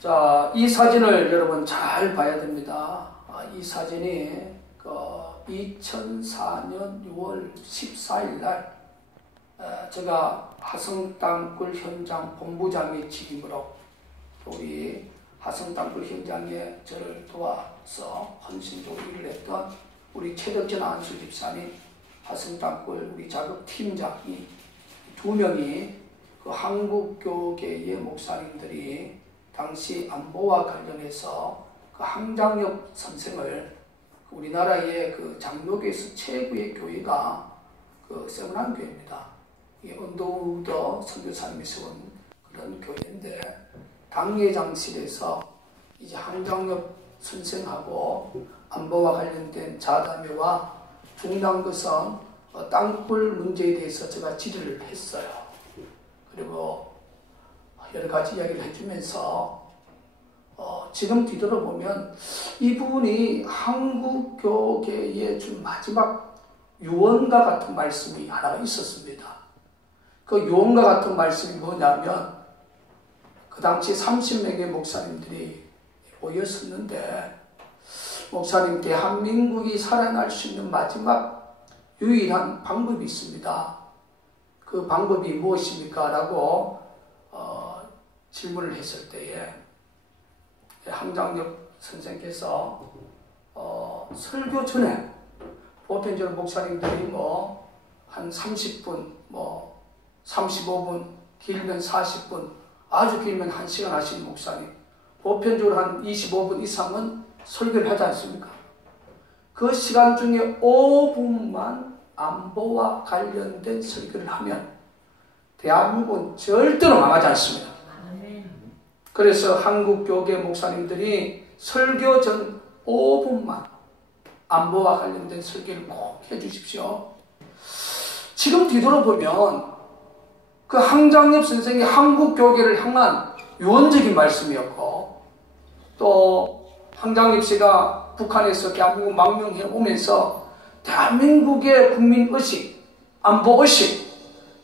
자, 이 사진을 여러분 잘 봐야 됩니다. 이 사진이 2004년 6월 14일 날 제가 화성땅굴 현장 본부장의 직임으로 우리 화성땅굴 현장에 저를 도와서 헌신적으로 일을 했던 우리 최덕전 안수 집사님, 화성땅굴 우리 자격팀장이 두 명이 그 한국교계의 목사님들이 당시 안보와 관련해서 그 항장엽 선생을 우리나라의 그 장로교에서 최고의 교회가 그 세브란 교회입니다. 이 언더우드 선교사님이 세운 그런 교회인데 당례장실에서 이제 항장엽 선생하고 안보와 관련된 자담회와 중당거성 땅굴 문제에 대해서 제가 질의를 했어요. 그리고 여러 가지 이야기를 해주면서 지금 뒤돌아보면 이분이 한국교계의 좀 마지막 유언과 같은 말씀이 하나가 있었습니다. 그 유언과 같은 말씀이 뭐냐면 그 당시 30명의 목사님들이 모였었는데 목사님, 대한민국이 살아날 수 있는 마지막 유일한 방법이 있습니다. 그 방법이 무엇입니까? 라고 질문을 했을 때에 항장엽 선생께서 설교 전에 보편적으로 목사님들이 한 30분, 35분, 길면 40분, 아주 길면 1시간 하시는 목사님, 보편적으로 한 25분 이상은 설교를 하지 않습니까? 그 시간 중에 5분만 안보와 관련된 설교를 하면 대한민국은 절대로 망하지 않습니다. 그래서 한국교계 목사님들이 설교 전 5분만 안보와 관련된 설교를 꼭 해주십시오. 지금 뒤돌아보면 그 항장엽 선생이 한국교계를 향한 유언적인 말씀이었고, 또 항장엽 씨가 북한에서 대한민국 망명해 오면서 대한민국의 국민의식, 안보의식,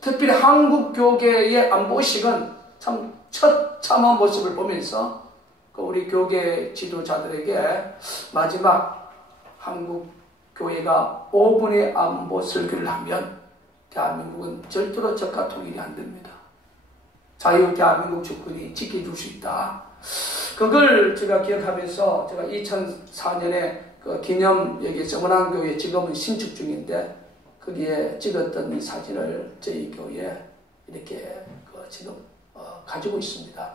특별히 한국교계의 안보의식은 참 처참한 모습을 보면서 우리 교계 지도자들에게 마지막 한국교회가 5분의 안보 설교를 하면 대한민국은 절대로 적화 통일이 안 됩니다. 자유 대한민국 주권이 지켜줄 수 있다. 그걸 제가 기억하면서 제가 2004년에 그 기념 여기 정원항교회 지금은 신축 중인데 거기에 찍었던 이 사진을 저희 교회에 이렇게 지금 가지고 있습니다.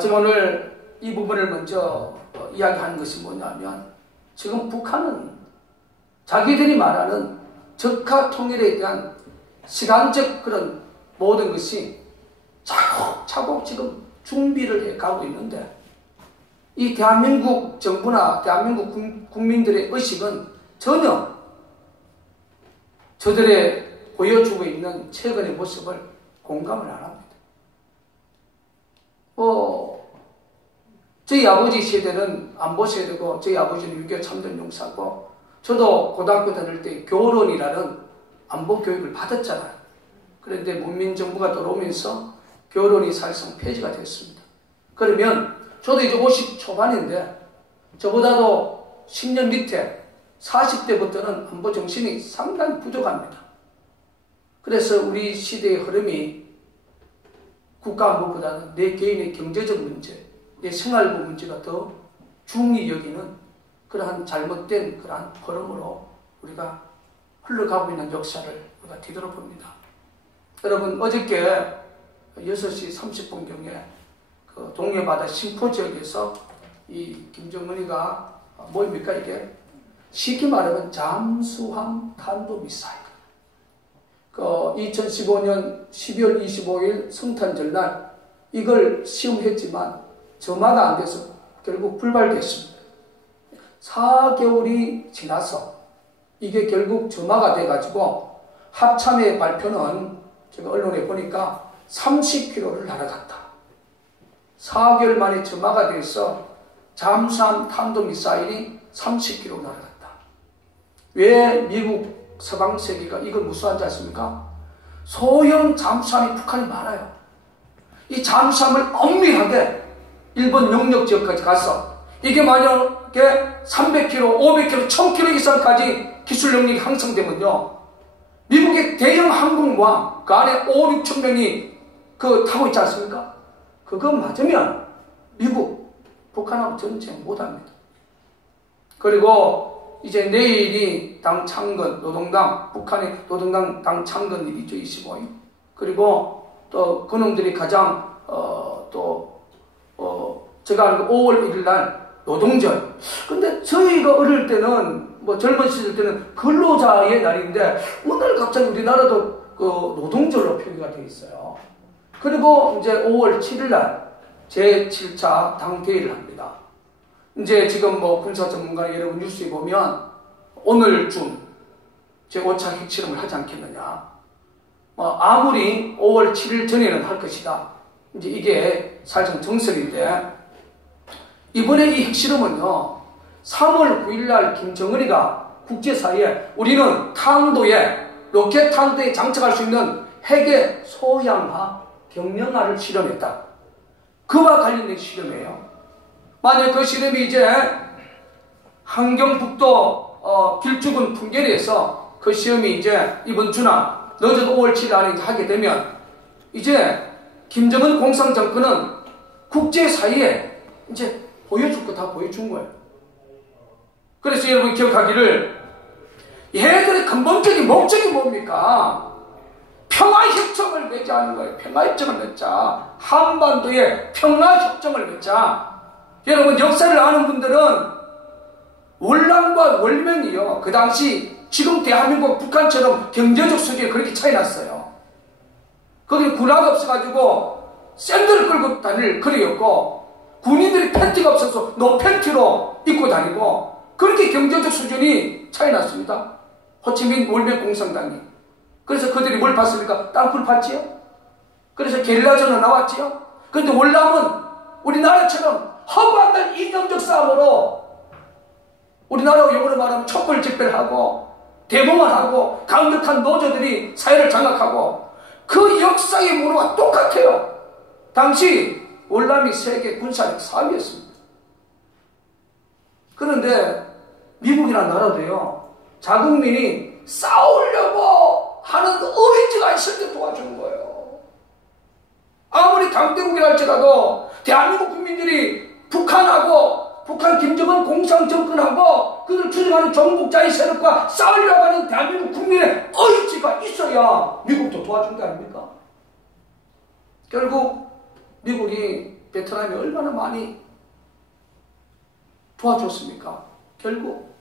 제가 오늘 이 부분을 먼저 이야기하는 것이 뭐냐면 지금 북한은 자기들이 말하는 적화 통일에 대한 시간적 그런 모든 것이 차곡차곡 지금 준비를 해 가고 있는데 이 대한민국 정부나 대한민국 국민들의 의식은 전혀 저들의 보여주고 있는 최근의 모습을 공감을 안 합니다. 저희 아버지 세대는 안보 세대고 저희 아버지는 6.25 참전 용사고 저도 고등학교 다닐 때 교론이라는 안보 교육을 받았잖아요. 그런데 문민정부가 들어오면서 교론이 사실상 폐지가 됐습니다. 그러면 저도 이제 50 초반인데 저보다도 10년 밑에 40대부터는 안보 정신이 상당히 부족합니다. 그래서 우리 시대의 흐름이 국가안보보다는 내 개인의 경제적 문제, 내 생활부 문제가 더 중히 여기는 그러한 잘못된 그러한 흐름으로 우리가 흘러가고 있는 역사를 우리가 뒤돌아봅니다. 여러분, 어저께 6시 30분경에 그 동해바다 신포 지역에서 이 김정은이가 뭐입니까 이게? 쉽게 말하면 잠수함 탄도미사일. 2015년 12월 25일 성탄절날 이걸 시험했지만 점화가 안 돼서 결국 불발됐습니다. 4개월이 지나서 이게 결국 점화가 돼가지고 합참의 발표는 제가 언론에 보니까 30km를 날아갔다. 4개월 만에 점화가 돼서 잠수함 탄도미사일이 30km 날아갔다. 왜 미국 서방 세계가 이걸 무서워하지 않습니까? 소형 잠수함이 북한이 많아요. 이 잠수함을 엄밀하게 일본 영역 지역까지 가서 이게 만약에 300km, 500km, 1000km 이상까지 기술 능력이 향상되면요, 미국의 대형 항공모함 그 안에 5, 6천 명이 타고 있지 않습니까? 그거 맞으면 미국, 북한하고 전쟁 못합니다. 그리고 이제 내일이 당 창건, 노동당, 북한의 노동당 당 창건일이 있죠, 25일. 그리고 또 그놈들이 가장 제가 아는 5월 1일 날 노동절. 근데 저희가 어릴 때는 젊은 시절 때는 근로자의 날인데 오늘 갑자기 우리나라도 노동절로 표기가 되어 있어요. 그리고 이제 5월 7일 날 제7차 당대회를 합니다. 이제 지금 군사 전문가 여러분 뉴스에 보면 오늘쯤 제5차 핵실험을 하지 않겠느냐. 아무리 5월 7일 전에는 할 것이다. 이제 이게 사실상 정설인데, 이번에 이 핵실험은요, 3월 9일 날 김정은이가 국제사회에 우리는 로켓 탄도에 장착할 수 있는 핵의 소양화, 경량화를 실험했다. 그와 관련된 실험이에요. 만약 그 실험이 이제 함경북도 길쭉은 풍계리에서 그 시험이 이제 이번 주나 늦어도 5월 7일 안에 하게 되면 이제 김정은 공산정권은 국제사회에 이제 보여줄 거 다 보여준 거예요. 그래서 여러분 기억하기를, 얘들의 근본적인 목적이 뭡니까? 평화협정을 맺자는 거예요. 평화협정을 맺자. 한반도에 평화협정을 맺자. 여러분 역사를 아는 분들은 월남과 월명이요, 그 당시 지금 대한민국 북한처럼 경제적 수준이 그렇게 차이 났어요. 거기 군화가 없어가지고 샌들을 끌고 다닐 거리였고, 군인들이 팬티가 없어서 노팬티로 입고 다니고, 그렇게 경제적 수준이 차이 났습니다. 호치민 월명 공산당이. 그래서 그들이 뭘 봤습니까? 땅굴 팠지요? 그래서 게릴라전으로 나왔지요? 그런데 월남은 우리나라처럼 허구한 이념적 싸움으로 우리나라 용어로 말하면 촛불 집회를 하고 대공을 하고 강력한 노조들이 사회를 장악하고, 그 역사의 문화와 똑같아요. 당시 월남이 세계 군사력 4위였습니다. 그런데 미국이라는 나라도요, 자국민이 싸우려고 하는 의지가 있을 때 도와주는 거예요. 아무리 강대국이라 할지라도 대한민국 국민들이 북한 김정은 공산정권하고 그들 추종하는 정복자의 세력과 싸우려고 하는 대한민국 국민의 의지가 있어야 미국도 도와준 게 아닙니까? 결국 미국이 베트남에 얼마나 많이 도와줬습니까? 결국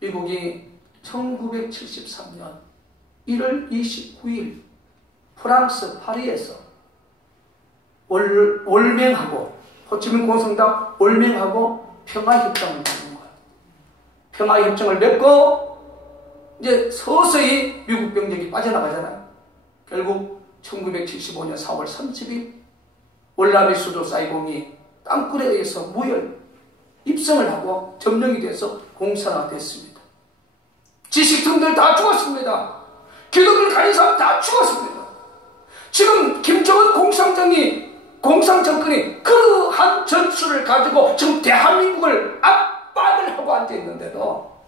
미국이 1973년 1월 29일 프랑스 파리에서 월맹하고 호치민 공산당 월맹하고 평화협정을 맺는 거예요. 평화협정을 맺고 이제 서서히 미국 병력이 빠져나가잖아요. 결국 1975년 4월 30일 월남의 수도 사이공이 땅굴에 의해서 무혈 입성을 하고 점령이 돼서 공산화됐습니다. 지식층들 다 죽었습니다. 기독을 가진 사람 다 죽었습니다. 지금 김정은 공산정권이 그러한 전술을 가지고 지금 대한민국을 압박을 하고 앉아있는데도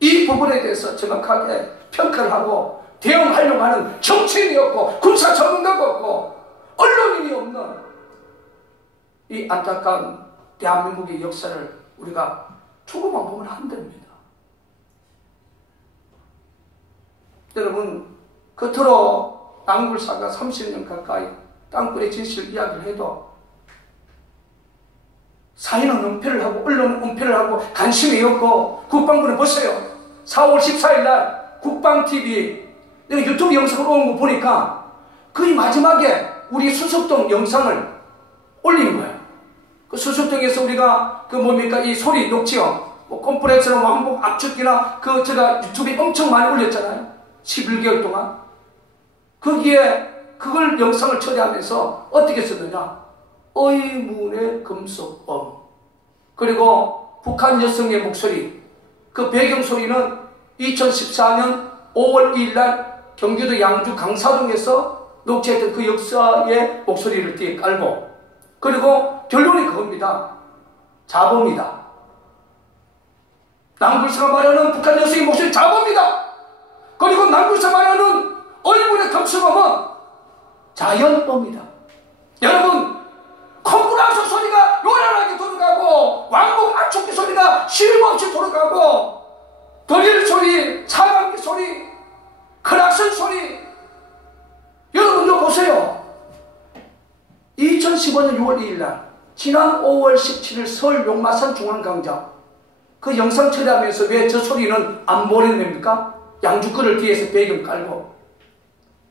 이 부분에 대해서 정확하게 평가를 하고 대응하려고 하는 정치인이 없고 군사 전문가가 없고 언론인이 없는 이 안타까운 대한민국의 역사를 우리가 조금만 보면 안 됩니다. 여러분, 겉으로 낭굴사가 30년 가까이 땅굴의 진실 이야기를 해도 사회는 은폐를 하고 언론은 은폐를 하고 관심이 없고, 국방부는 보세요. 4월 14일 날 국방TV 내가 유튜브 영상을 온 거 보니까 거의 마지막에 우리 수석동 영상을 올린 거예요. 그 수석동에서 우리가 이 소리 녹취요, 컴프레서나 왕복 압축기나 제가 유튜브에 엄청 많이 올렸잖아요. 11개월 동안. 거기에 그걸 영상을 처리하면서 어떻게 썼느냐? 의문의 금속엄, 그리고 북한 여성의 목소리. 그 배경소리는 2014년 5월 2일 날 경기도 양주 강사동에서 녹취했던 그 역사의 목소리를 뒤에 깔고, 그리고 결론이 그겁니다. 자범이다. 남불사가 말하는 북한 여성의 목소리 자범이다. 그리고 남불사가 말하는 얼굴의 ከም스러움은 자연범이다. 여러분, 컴프라서 소리가 요란하게 돌아가고, 왕복 압축기 소리가 쉼없이 돌아가고, 드릴 소리, 차감기 소리, 크락슨 소리. 여러분도 보세요. 2015년 6월 2일 날, 지난 5월 17일 서울 용마산 중앙광장, 그 영상 처리하면서 왜 저 소리는 안 보내냅니까? 양주권을 뒤에서 배경 깔고.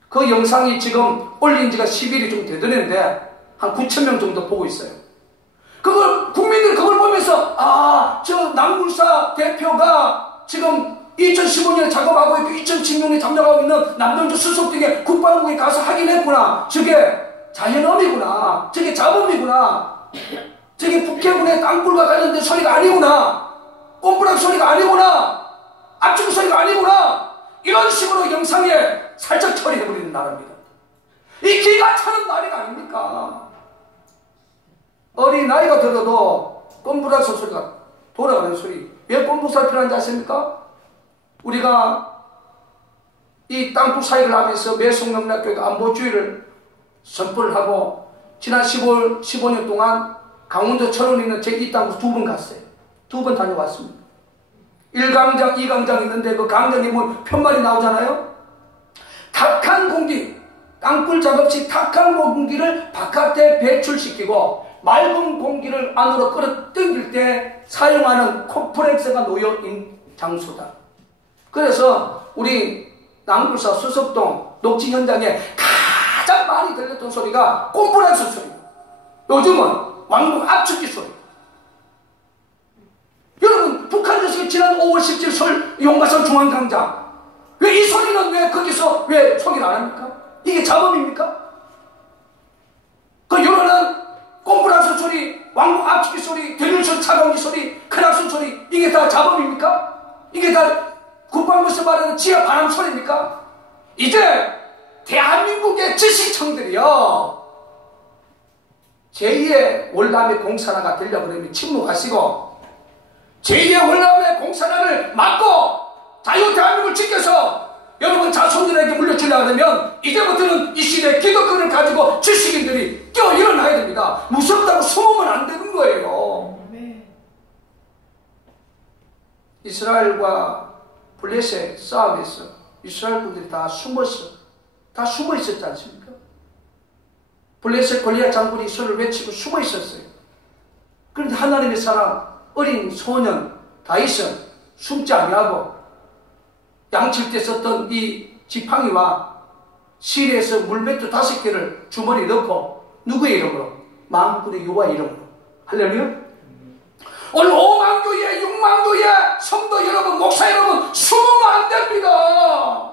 그 영상이 지금 올린 지가 10일이 좀 되더는데, 한 9,000명 정도 보고 있어요. 국민들이 그걸 보면서, 저 남물사 대표가 지금 2015년에 작업하고 있고 2016년에 잠적하고 있는 남동주 수석 등의 국방국에 가서 확인했구나. 저게 자연엄이구나. 저게 자범이구나. 저게 북해군의 땅굴과 관련된 소리가 아니구나. 꼼부락 소리가 아니구나. 압축 소리가 아니구나. 이런 식으로 영상에 살짝 처리해버리는 나라입니다. 이 기가 차는 나라가 아닙니까? 어린 나이가 들어도 꼼부락 소리가 돌아가는 소리. 왜 꼼부살 필요한지 아십니까? 우리가 이 땅굴 사역을 하면서 매송명락교회가 안보주의를 선포를 하고, 지난 15년 동안 강원도 철원에 있는 제 이 땅굴 2번 갔어요. 2번 다녀왔습니다. 1강장, 2강장 있는데 그 강장에 뭐 편말이 나오잖아요. 탁한 공기, 땅굴 작업 시 탁한 공기를 바깥에 배출시키고 맑은 공기를 안으로 끌어당길 때 사용하는 콤프렉서가 놓여 있는 장소다. 그래서 우리 남굴사 수석동 녹지 현장에 가장 많이 들렸던 소리가 콤프렉서 소리. 요즘은 왕복 압축기 소리. 여러분, 북한 여성이 지난 5월 17일 서울 용마산 중앙광장, 왜 이 소리는 왜 거기서 왜 소개를 안 합니까? 이게 자범입니까? 그 요란한 꼼프라스 소리, 왕복 압축기 소리, 대륜선 차가운기 소리, 크락슨 소리, 이게 다 자범입니까? 이게 다 국방부에서 말하는 지하 바람 소리입니까? 이제 대한민국의 지식청들이요, 제2의 월남의 공산화가 되려고 그러면 침묵하시고, 제2의 월남의 공산화를 막고 자유 대한민국을 지켜서 여러분 자손들에게 물려주려고 하면 이제부터는 이 시대의 기독교를 가지고 지식인들이 깨어 일어나야 됩니다. 무섭다고 숨으면 안 되는 거예요. 이스라엘과 블레셋 싸움에서 이스라엘 분들이 다 숨어 있었지 않습니까? 블레셋 골리앗 장군이 소리를 외치고 숨어 있었어요. 그런데 하나님의 사람 어린 소년 다윗은 숨지 아니하고 양칠 때 썼던 이 지팡이와 실에서 물맷두 5개를 주머니에 넣고, 누구의 이름으로? 만군의 여호와의 이름으로. 할렐루야. 오늘 5만 교회, 6만 교회 성도 여러분, 목사 여러분, 숨으면 안 됩니다.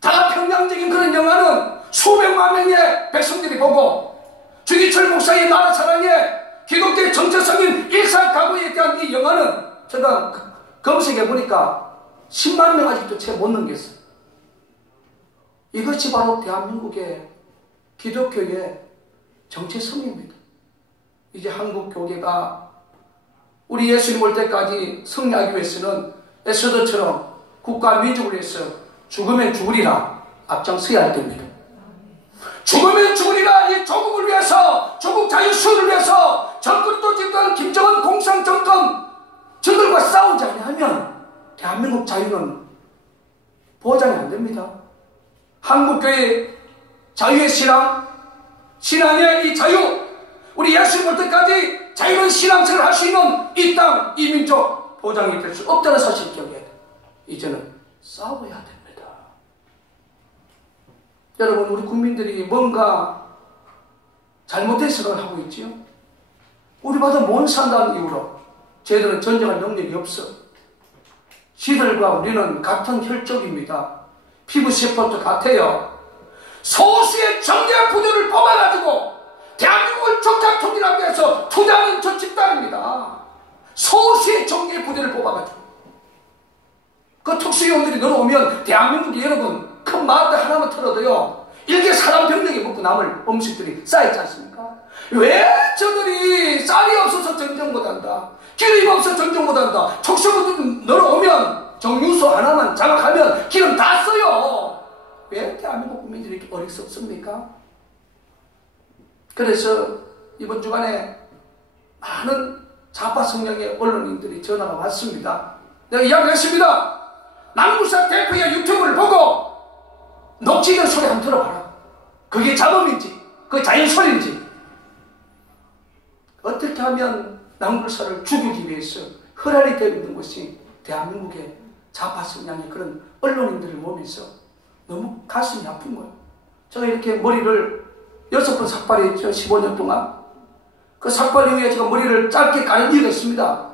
다평양적인 그런 영화는 수백만 명의 백성들이 보고, 주기철 목사의 나라 사랑에 기독교의 정체성인 일상가구에 대한 이 영화는 제가 검색해보니까 10만 명 아직도 채 못 넘겼어요. 이것이 바로 대한민국의 기독교의 정체성입니다. 이제 한국 교계가 우리 예수님 올 때까지 승리하기 위해서는 에스더처럼 국가 민족을 위해서 죽으면 죽으리라 앞장서야 할 겁니다. 죽으면 죽으리라, 이 조국을 위해서, 조국 자유수를 위해서 정권도 집권 김정은 공산정권 저들과 싸우지 않으면 대한민국 자유는 보장이 안 됩니다. 한국교회 자유의 신앙, 신앙의 이 자유, 우리 예수님 올 때까지 자유로운 신앙생활을 할 수 있는 이 땅, 이 민족 보장이 될 수 없다는 사실을 기억해야 돼요. 이제는 싸워야 됩니다. 여러분, 우리 국민들이 뭔가 잘못된 생각을 하고 있지요? 우리보다 못 산다는 이유로 저희들은 전쟁할 능력이 없어. 시들과 우리는 같은 혈족입니다. 피부세포도 같아요. 소수의 정예 부대를 뽑아가지고 대한민국을 적자통일하기 위해서 투자하는 저 집단입니다. 소수의 정예 부대를 뽑아가지고 그 특수요원들이 넘어오면 대한민국이 여러분 큰 마트 하나만 털어도요, 일개 사람 병력이 먹고 남을 음식들이 쌓였지 않습니까? 왜 저들이 쌀이 없어서 정정 못한다, 기름이 없어서 정정 못한다, 촉수부터 늘어오면 정유소 하나만 장악하면 기름 다 써요. 왜 대한민국 국민들이 이렇게 어리석습니까? 그래서 이번 주간에 많은 좌파 성향의 언론인들이 전화가 왔습니다. 내가 이야기했습니다. 남구사 대표의 유튜브를 보고 녹취된 소리 한번 들어봐라. 그게 자범인지 그게 자연소리인지, 어떻게 하면 남구사를 죽이기 위해서 허랄이 되고 있는 것이 대한민국의 좌파 성향의 그런 언론인들을 보면서 너무 가슴이 아픈 거예요. 제가 이렇게 머리를 6번 삭발했죠. 15년 동안. 그 삭발 이후에 제가 머리를 짧게 가는 이유가 있습니다.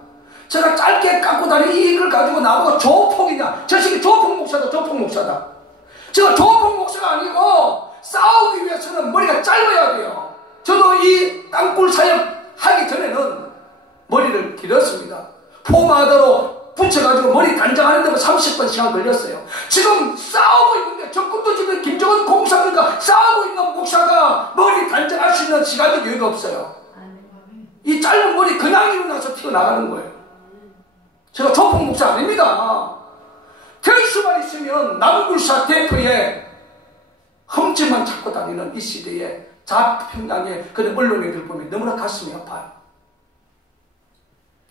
제가 짧게 깎고 다니는 이걸 가지고 나보고 조폭이냐, 저 새끼 조폭 목사다, 조폭 목사다. 제가 조폭 목사가 아니고 싸우기 위해서는 머리가 짧아야 돼요. 저도 이 땅굴 사역 하기 전에는 머리를 길었습니다. 포마다로 붙여가지고 머리 단장하는 데만 30분 시간 걸렸어요. 지금 싸우고 있는데, 적금도 지금 김정은 공사들과 싸우고 있는 목사가 머리 단장할 수 있는 시간도 여유가 없어요. 이 짧은 머리 그냥 일어나서 튀어나가는 거예요. 제가 조폭 목사 아닙니다. 될 수만 있으면 남굴사 대표의 흠집만 찾고 다니는 이 시대에 좌평양의 그런 언론인들 보면 너무나 가슴이 아파요.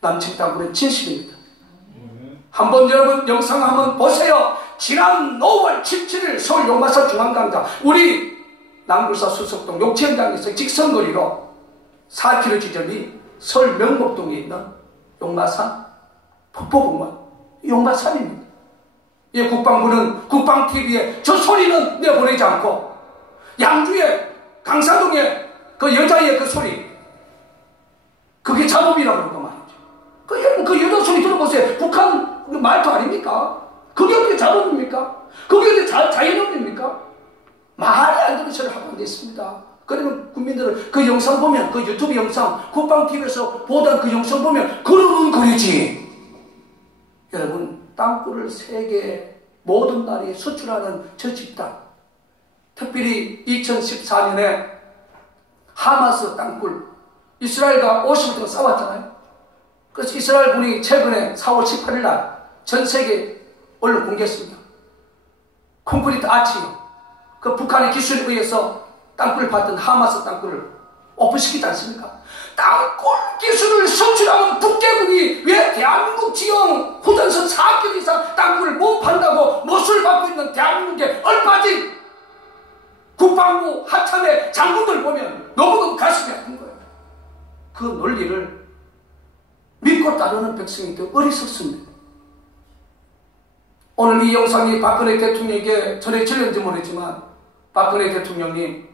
남측당군은 진실입니다. 한번 여러분 영상 한번 보세요. 지난 5월 17일 서울 용마사 중앙강당 우리 남굴사 수석동 욕지현장에서 직선거리로 4km 지점이 서울 명목동에 있는 용마산 폭포공원 용마산입니다. 이 국방부는 국방TV에 저 소리는 내보내지 않고 양주의 강사동의 그 여자의 그 소리, 그게 자범이라고 그러고 말이죠. 그 여자 소리 들어보세요. 북한 말투 아닙니까? 그게 어떻게 자범입니까? 그게 어떻게 자연업입니까? 말이 안 되는 소리를 하고 앉아있습니다. 그러면 국민들은 그 영상 보면, 그 유튜브 영상, 국방TV에서 보던 그 영상 보면 그러는 거리지. 여러분, 땅굴을 세계 모든 나라에 수출하는 저 집단, 특별히 2014년에 하마스 땅굴, 이스라엘과 50일 동안 싸웠잖아요. 그래서 이스라엘 군이 최근에 4월 18일 날 전 세계 언론 공개했습니다. 콘크리트 아치요. 그 북한의 기술에 의해서 땅굴을 받던 하마스 땅굴을 오픈시키지 않습니까? 땅굴 기술을 수출하면 북계국이 왜 대한민국 지형 후전선 4km 이상 땅굴을 못 판다고 못을 받고 있는 대한민국의 얼빠진 국방부 하참의 장군들 보면 너무너무 가슴이 아픈 거예요. 그 논리를 믿고 따르는 백성이 더 어리석습니다. 오늘 이 영상이 박근혜 대통령에게 전해질는지 모르지만, 박근혜 대통령님,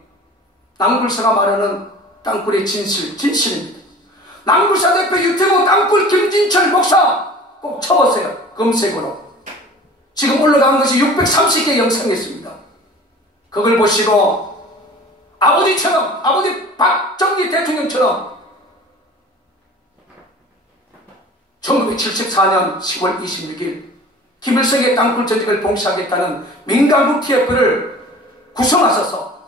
남굴사가 말하는 땅굴의 진실입니다. 남굴사 대표 유튜브 땅굴 김진철 목사 꼭 쳐보세요. 검색으로. 지금 올라간 것이 630개 영상이 있습니다. 그걸 보시고 아버지처럼, 아버지 박정희 대통령처럼 1974년 10월 26일 김일성의 땅굴 전직을 봉쇄하겠다는 민간국 TF를 구성하셔서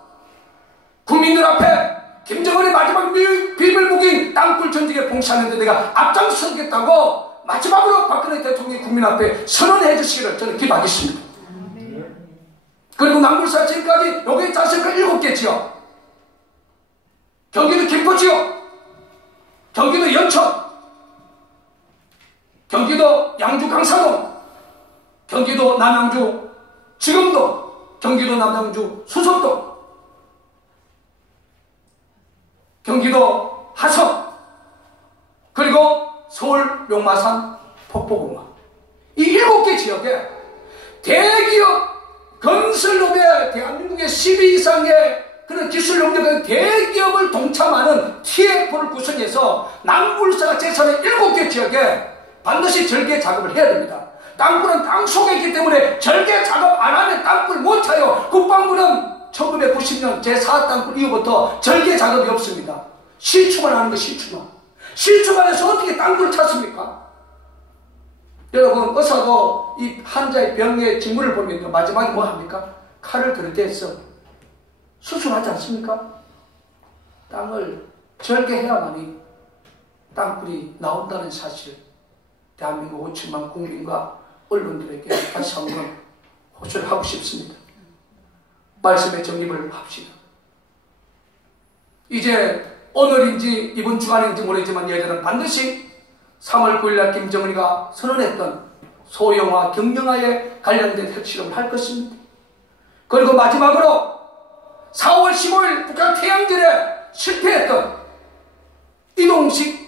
국민들 앞에 김정은의 마지막 비밀복인 땅굴 전직에 봉쇄하는데 내가 앞장서겠다고 마지막으로 박근혜 대통령이 국민 앞에 선언해 주시기를 저는 기도하겠습니다. 그리고 남굴사 지금까지 여기 자세가 7개 지역, 경기도 김포지역, 경기도 연천, 경기도 양주 강사동, 경기도 남양주 지금도, 경기도 남양주 수석동, 경기도 하성, 그리고 서울 용마산 폭포공원, 이 7개 지역에 대기업 건설업에 대한민국의 12 이상의 그런 기술 능력의 대기업을 동참하는 TF를 구성해서 남굴사가 제산의 7개 지역에 반드시 절개 작업을 해야 됩니다. 땅굴은 땅 속에 있기 때문에 절개 작업 안 하면 땅굴 못 차요. 국방부는 1990년 제4 땅굴 이후부터 절개 작업이 없습니다. 실추만 하는 거, 실추만. 실추만 해서 어떻게 땅굴을 찾습니까? 여러분, 의사도 이 환자의 병의 징후를 보면 마지막에 뭐 합니까? 칼을 들이대서 수술하지 않습니까? 땅을 절개해야만이 땅굴이 나온다는 사실, 대한민국 5천만 국민과 언론들에게 다시 한번 호소를 하고 싶습니다. 말씀의 정립을 합시다. 이제 오늘인지 이번 주간인지 모르지만 예전은 반드시 3월 9일날 김정은이가 선언했던 소형화, 경량화에 관련된 핵실험을 할 것입니다. 그리고 마지막으로 4월 15일 북한 태양절에 실패했던 이동식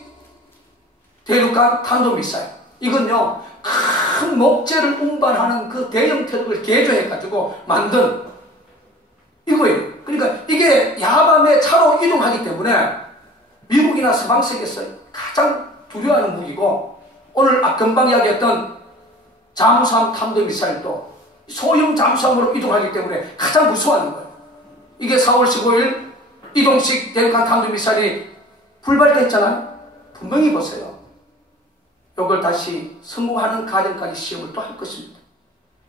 대륙간 탄도미사일, 이건요 큰 목재를 운반하는 그 대형 트럭을 개조해가지고 만든 이거예요. 그러니까 이게 야밤에 차로 이동하기 때문에 미국이나 서방세계에서 가장 두려워하는 무기고, 오늘 금방 이야기했던 잠수함 탄도미사일도 소형 잠수함으로 이동하기 때문에 가장 무서워하는 거예요. 이게 4월 15일 이동식 대륙간 탄도미사일이 불발됐잖아요. 분명히 보세요. 이걸 다시 성공하는 과정까지 시험을 또 할 것입니다.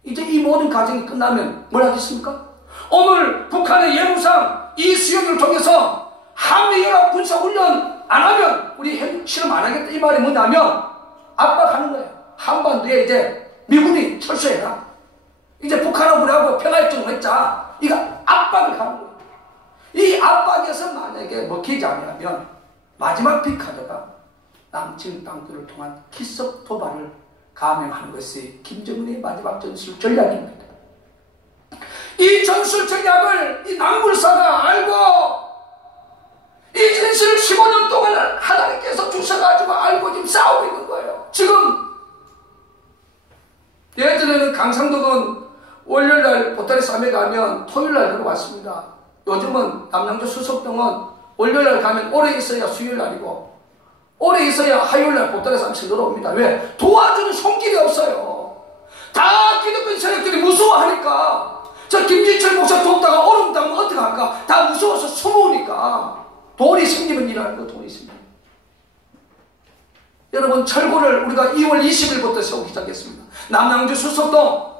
이제 이 모든 과정이 끝나면 뭘 하겠습니까? 오늘 북한의 예무상 이수영을 통해서 한미연합 군사훈련 안 하면 우리 핵실험 안 하겠다, 이 말이 뭐냐면 압박하는 거예요. 한반도에 이제 미군이 철수해라, 이제 북한하고 우리하고 평화협정을 맺자, 이거 압박을 하는 거예요. 이 압박에서 만약에 먹히지 않으면 마지막 빅카드가 남친 땅굴을 통한 기습 도발을 감행하는 것이 김정은의 마지막 전술 전략입니다. 이 전술 전략을 이 남불사가 알고 이 진실을 15년 동안 하나님께서 주셔가지고 알고 지금 싸우고 있는 거예요. 지금 예전에는 강상덕은 월요일날 보따리 쌈에 가면 토요일날 들어왔습니다. 요즘은 남양주 수석동은 월요일날 가면 오래 있어야 수요일날이고 오래 있어야 화요일날 보따리 쌈 치러 옵니다. 왜? 도와주는 손길이 없어요. 다 기독교 세력들이 무서워하니까, 저 김진철 목사 돕다가 얼음 담으면 어떡할까? 다 무서워서 숨으니까 돈이 생기면 일하는 거, 돈이 생기면. 여러분, 철거를 우리가 2월 20일부터 세우기 시작했습니다. 남양주 수석동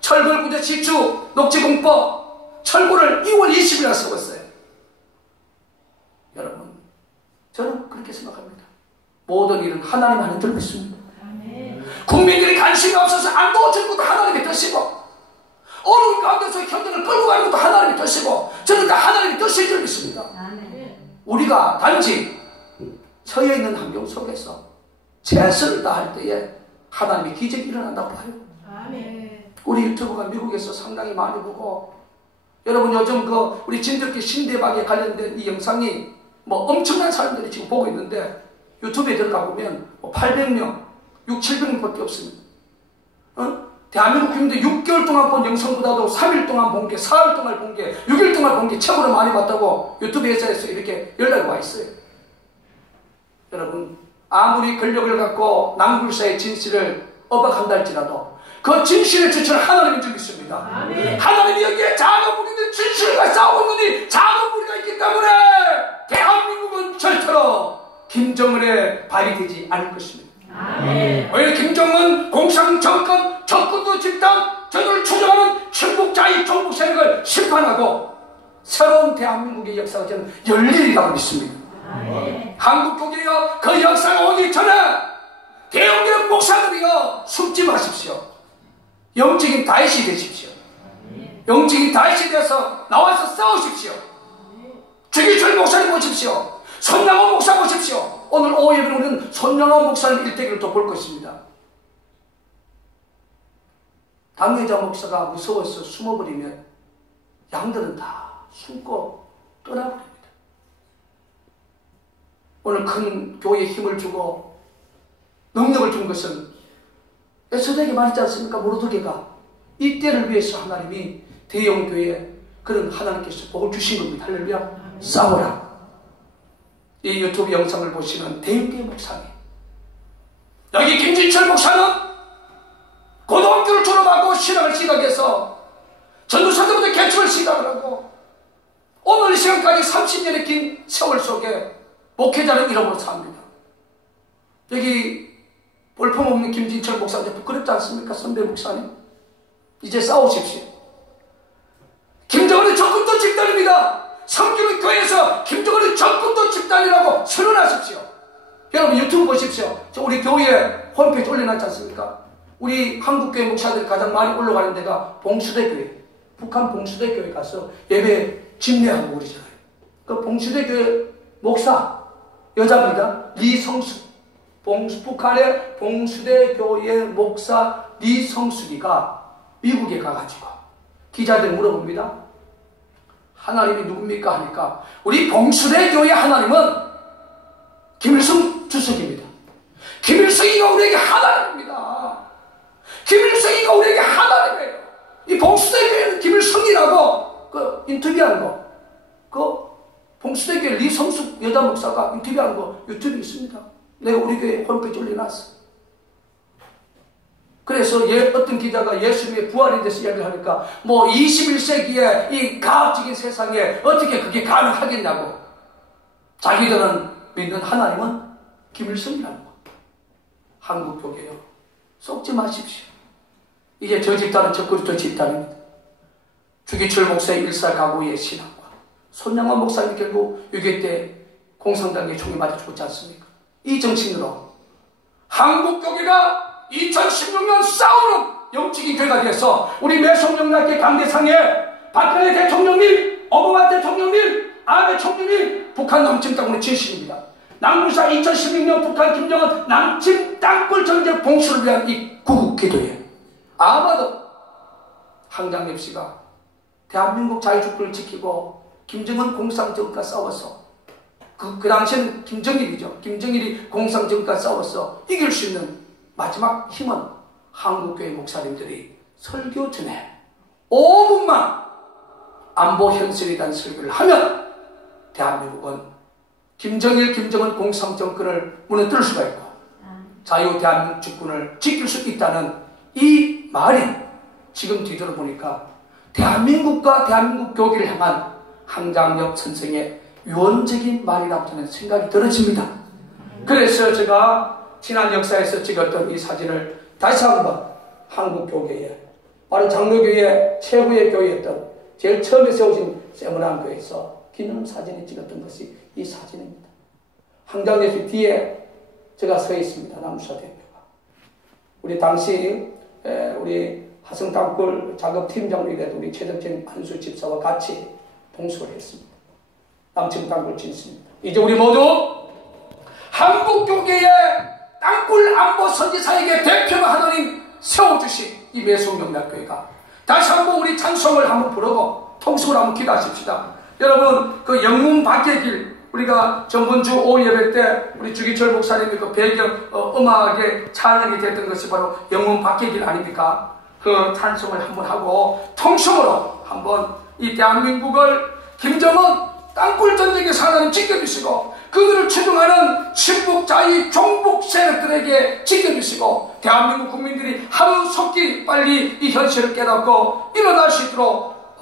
철거구제 지추 녹지공법 철거를 2월 20일에 세웠어요. 여러분, 저는 그렇게 생각합니다. 모든 일은 하나님 안에 들어있습니다. 국민들이 관심이 없어서 안 도와주는 것도 하나님의 뜻이고, 어려운 가운데서 현장을 끌고 가는 것도 하나님의 뜻이고, 저는 다 하나님의 뜻이 들어있습니다. 우리가 단지 처해 있는 환경 속에서 최선을 다할 때에 하나님의 기적이 일어난다고 봐요. 우리 유튜브가 미국에서 상당히 많이 보고, 여러분 요즘 우리 진돗개 신대박에 관련된 이 영상이 엄청난 사람들이 지금 보고 있는데, 유튜브에 들어가 보면 800명, 600, 700명밖에 없습니다. 대한민국 국민들 6개월 동안 본 영상보다도 3일 동안 본 게, 4일 동안 본 게, 6일 동안 본 게 최고로 많이 봤다고 유튜브 회사에서 이렇게 연락이 와 있어요. 여러분, 아무리 권력을 갖고 남불사의 진실을 어박한다 할지라도 그 진실의 주체는 하나님인 줄 믿습니다. 하나님이 여기에 작은 무리들 진실과 싸우고 있느니 작은 무리가 있기 때문에 대한민국은 절대로 김정은의 발이 되지 않을 것입니다. 왜 김정은 공산 정권, 적군도 집단, 저들을 추종하는 충북자의 종북 세력을 심판하고 새로운 대한민국의 역사가 저는 열리리라고 믿습니다. 한국국이여, 그 역사가 오기 전에 대형교회 목사들이여 숨지 마십시오. 영적인 다윗이 되십시오. 영적인 다윗이 되어서 나와서 싸우십시오. 주기철 목사님 모십시오. 손양원 목사 모십시오. 오늘 오후 예배는 우리는 손양원 목사님 일대기를 또 볼 것입니다. 당회자 목사가 무서워서 숨어버리면 양들은 다 숨고 떠나버립니다. 오늘 큰 교회에 힘을 주고 능력을 준 것은 에스더에게 말했지 않습니까? 모르드게가 이때를 위해서 하나님이 대형교회에 그런 하나님께서 복을 주신 겁니다. 할렐루야. 싸워라. 이 유튜브 영상을 보시는 대형교회 목사님, 여기 김진철 목사는 고등학교를 졸업하고 신학을 시작해서 전도사들부터 개척을 시작을 하고 오늘 이 시간까지 30년의 긴 세월 속에 목회자는 이름으로 삽니다. 여기 볼품없는 김진철 목사님 부끄럽지 않습니까? 선배 목사님, 이제 싸우십시오. 적군도 집단입니다. 성주는 교회에서 김정은은 적군도 집단이라고 선언하십시오. 여러분 유튜브 보십시오. 저 우리 교회 홈페이지 올려놨지 않습니까? 우리 한국교회 목사들이 가장 많이 올라가는 데가 봉수대 교회, 북한 봉수대 교회 가서 예배 집례하고 그러잖아요. 그 봉수대 교회 목사 여자입니다. 리성숙. 북한의 봉수대 교회 목사 리성숙이가 미국에 가가지고 기자들 물어봅니다. 하나님이 누굽니까? 하니까 우리 봉수대 교회 하나님은 김일성 주석입니다. 김일성이가 우리에게 하나님입니다. 김일성이가 우리에게 하나님이에요. 이 봉수대 교회는 김일성이라고 그 인터뷰한 거, 그 봉수대 교회 리성숙 여자 목사가 인터뷰한 거 유튜브에 있습니다. 내가 우리 교회 홈페이지 올려놨어. 그래서 어떤 기자가 예수님의 부활에 대해서 이야기를 하니까 뭐 21세기에 이 가학적인 세상에 어떻게 그게 가능하겠냐고. 자기들은 믿는 하나님은 김일성이라는 거. 한국 교회요. 속지 마십시오. 이제 저 집단은 적그리스도 집단입니다. 주기철 목사의 일사가구의 신앙과 손양원 목사님이 결국 6.25 때 공산당에 총에 맞아 죽었지 않습니까? 이 정신으로 한국 교회가 2016년 싸우는 영적인 교회가 돼서 우리 매송영락계 강대상에 박근혜 대통령님, 오바마 대통령님, 아베 총리님 북한 남침 땅굴의 진실입니다. 남부사 2016년 북한 김정은 남침 땅굴 전쟁 봉수를 위한 이 구국기도에 아마도 황장엽 씨가 대한민국 자유주권을 지키고 김정은 공산정권과 싸워서 그 당시에는 김정일이죠. 김정일이 공산정권과 싸워서 이길 수 있는 마지막 힘은 한국교회 목사님들이 설교 전에 5분만 안보 현실에 대한 설교를 하면 대한민국은 김정일, 김정은 공산정권을 무너뜨릴 수가 있고 자유 대한민국 주권을 지킬 수 있다는 이 말이 지금 뒤돌아보니까 대한민국과 대한민국 교회를 향한 황장엽 선생의 유언적인 말이라고 저는 생각이 들어집니다. 그래서 제가 지난 역사에서 찍었던 이 사진을 다시 한번 한국교회에 바로 장로교회 최후의 교회였던 제일 처음에 세워진 세문안교회에서 기념사진을 찍었던 것이 이 사진입니다. 황장엽 뒤에 제가 서 있습니다. 남수사 대표가. 우리 당시 우리 화성땅굴 작업팀장으로 우리 최덕진 한수 집사와 같이 동수를 했습니다. 남침 땅굴 진습니다. 이제 우리 모두 한국교계의 땅굴 안보 선지사에게 대표로 하나님 세워주신 이 매송영락교회가 다시 한번 우리 찬송을 한번 부르고 통성을 한번 기도하십시다. 여러분 그 영문 밖의 길 우리가 전번주 오후 예배 때 우리 주기철 목사님이 그 배경 음악에 찬양이 됐던 것이 바로 영문 밖의 길 아닙니까? 그 찬송을 한번 하고 통성으로 한번 이 대한민국을 김정은 땅굴 전쟁에서 하나님 지켜주시고 그들을 추종하는 친북 자위 종북 세력들에게 지켜주시고 대한민국 국민들이 하루속히 빨리 이 현실을 깨닫고 일어날 수 있도록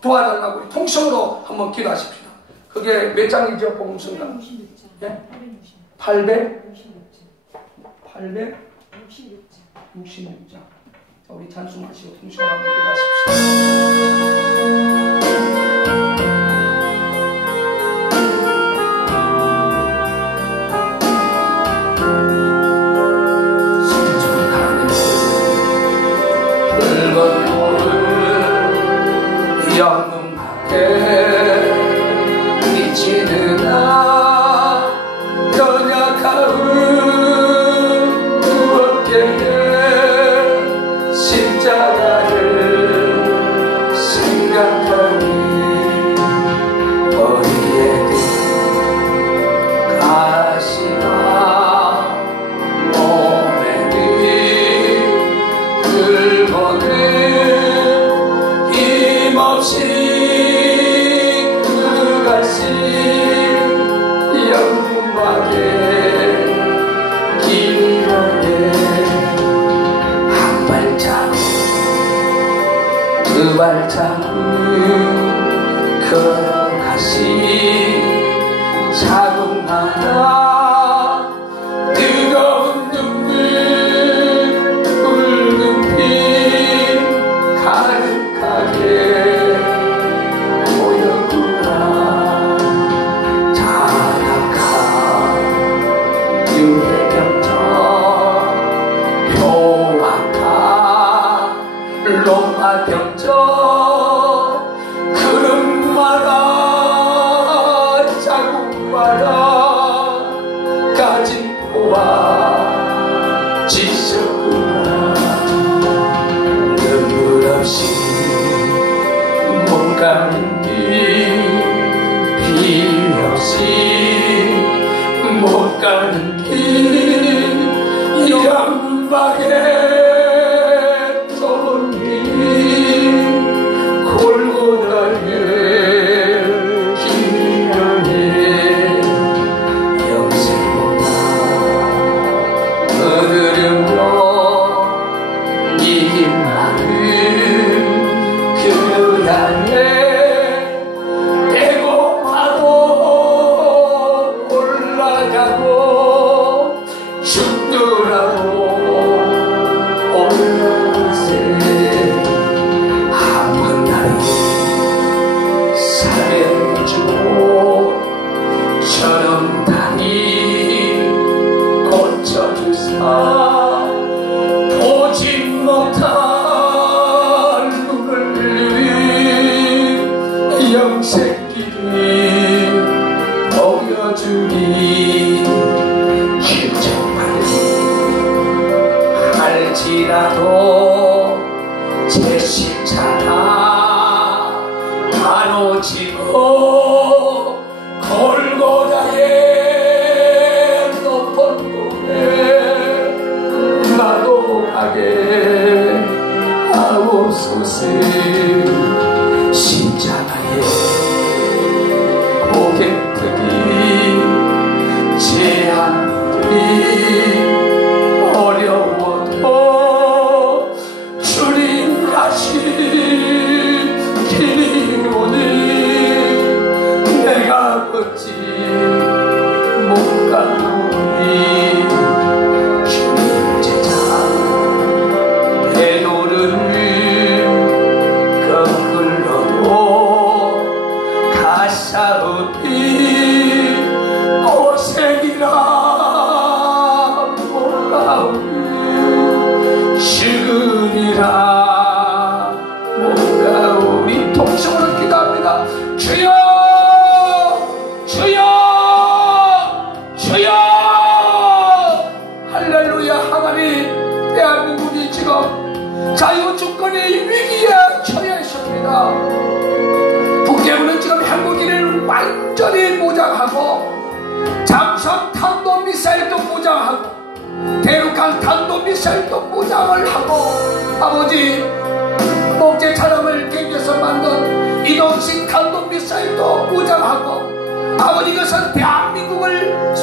도와달라고 우리 통성으로 한번 기도하십시오. 그게 몇 장이죠? 복음성가? 866장. 866장. 우리 찬송하시고 통성으로 한번 기도하십시오. 영문 밖에 미치는 나 연약하은 그 어깨에 십자가를 생각하니 어디에든 가시나 몸에는 긁어내 없이 그가시 영문밖에 길어에 한 발자국 두 발자국 걸어가시 자국마다 뜨거운 눈물 붉은 피 가득하게 마지막에 떠오르니 골고다의 기면에 영생보다 거느리며 이 많은 그 땅에 배고파도 올라가고 죽더라도 올라세 한번 나를 살해주고 저런 다리 고쳐주사 보지 못할 눈을 영생길을 보여주니 할지라도 제 십자가 바로 지고 골고다의 높은 곳에 나도 가게 하옵소서. 십자가에 고개뜨기 제한이 어려워도 주님 가신 길이 오니 내가 어찌 못 가노니. 주님 제자 베드로를 거꾸로도 가사오니 고생이라 죽으리라 못가오니. 통성으로 기도합니다. 주여 주여 주여. 할렐루야. 하나님, 대한민국이 지금 자유주권의 위기에 처해 있습니다. 북경은 지금 한국인을 완전히 무장하고 잠수함 탄도미사일도 무장하고 대륙간 탄도미사일도 무장을 하고 아버지 목재 차량을 갱겨서 만든 이동식 탄도미사일도 무장하고 아버지 이것은 대한민국을